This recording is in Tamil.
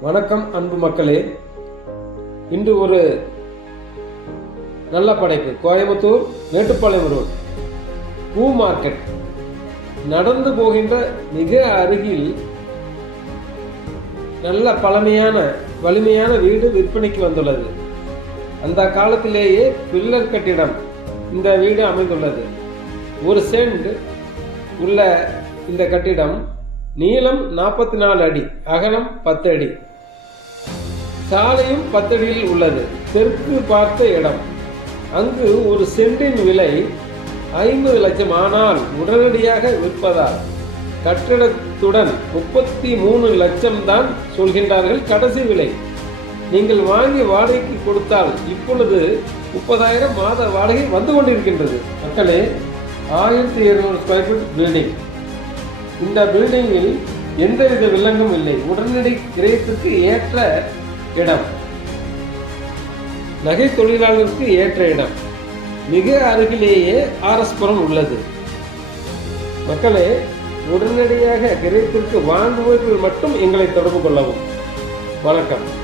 வணக்கம் அன்பு மக்களே. இன்று ஒரு நல்ல படைப்பு. கோயம்புத்தூர் மேட்டுப்பாளையம் ரோடு. பூ மார்க்கெட். நடந்து போகின்ற மிக அருகில் நல்ல பழமையான வலிமையான வீடு விற்பனைக்கு வந்துள்ளது. அந்த காலத்திலேயே பில்லர் கட்டிடம் இந்த வீடு அமைந்துள்ளது. ஒரு சென்ட் உள்ள இந்த கட்டிடம் நீளம் நாற்பத்தி நாலு அடி அகலம் பத்து அடி சாலையும் பத்தடியில் உள்ளது. தெற்கு பார்த்த இடம். அங்கு ஒரு சென்டின் விலை ஐம்பது லட்சம். ஆனால் உடனடியாக விற்பதால் கட்டிடத்துடன் முப்பத்தி மூணு லட்சம் தான் சொல்கின்றார்கள். கடைசி விலை. நீங்கள் வாங்கி வாடகைக்கு கொடுத்தால் இப்பொழுது முப்பதாயிரம் மாத வாடகை வந்து கொண்டிருக்கின்றது. மக்களே ஆயிரத்தி இருநூறு ஸ்கொயர் ஃபீட் பில்டிங் இந்த பில்டிங்கில் எந்தவித வில்லங்கும் இல்லை. உடனடி கிரயத்துக்கு ஏற்ற இடம். நகை தொழிலாளருக்கு ஏற்ற இடம். மிக அருகிலேயே ஆர்எஸ்புரம் உள்ளது. மக்களே உடனடியாக கிரயத்திற்கு வாங்குபவர்கள் மட்டும் எங்களை தொடர்பு கொள்ளவும். வணக்கம்.